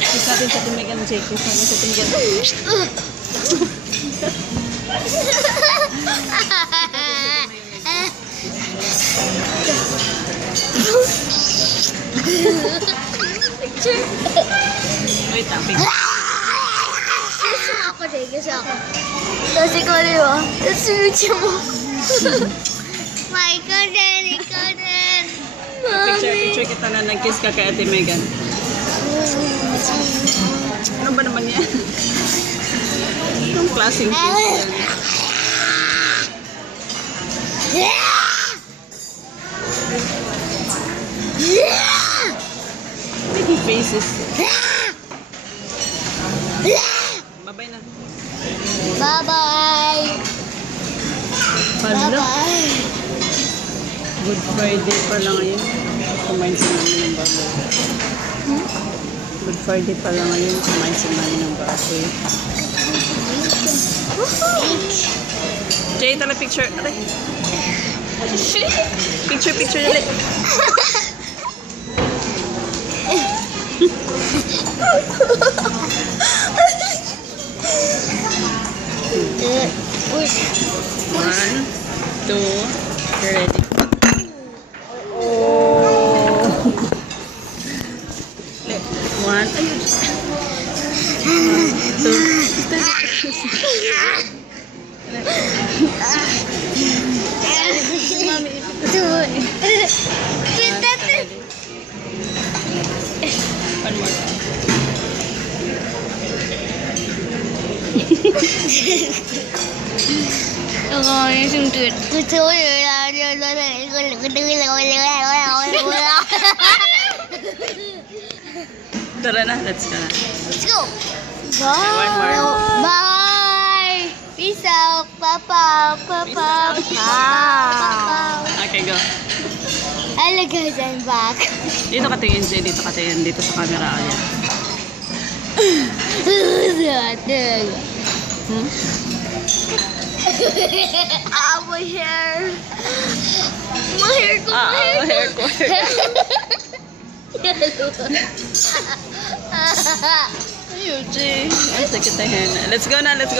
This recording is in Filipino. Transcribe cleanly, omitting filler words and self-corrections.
Kiss natin sa tumigan, Jake. Kiss natin sa tumigan. Picture. Wait lang, picture. Gusto ako rin, gusto ako. Tapos ikaw rin mo. Tapos picture mo. Ikaw rin, ikaw rin. Picture kita na nag-kiss ka kay Ate Megan. Ano ba naman yan? Anong klaseng kiss yan? Making faces. Bye-bye na. Bye-bye. Hello. Bye-bye. Good Friday pa lang ngayon. Kumain sa namin ng baboy. Good Friday pa lang ngayon. Kumain sa namin ng baboy. Jay, tala picture. Aray. Picture ulit. One, two, ready. Oh. One, two, one more. Tara na, let's go. Let's go. Bye. One more. Bye. Peace out. Papa. Papa. Okay, go. Hello guys, I'm back. Dito ka tingin, Jay. Dito ka tingin. Dito sa camera. Ayan. My hair. My hair ko. My hair ko. Ayun, Jay. Ang sakit na hen. Let's go na, let's go.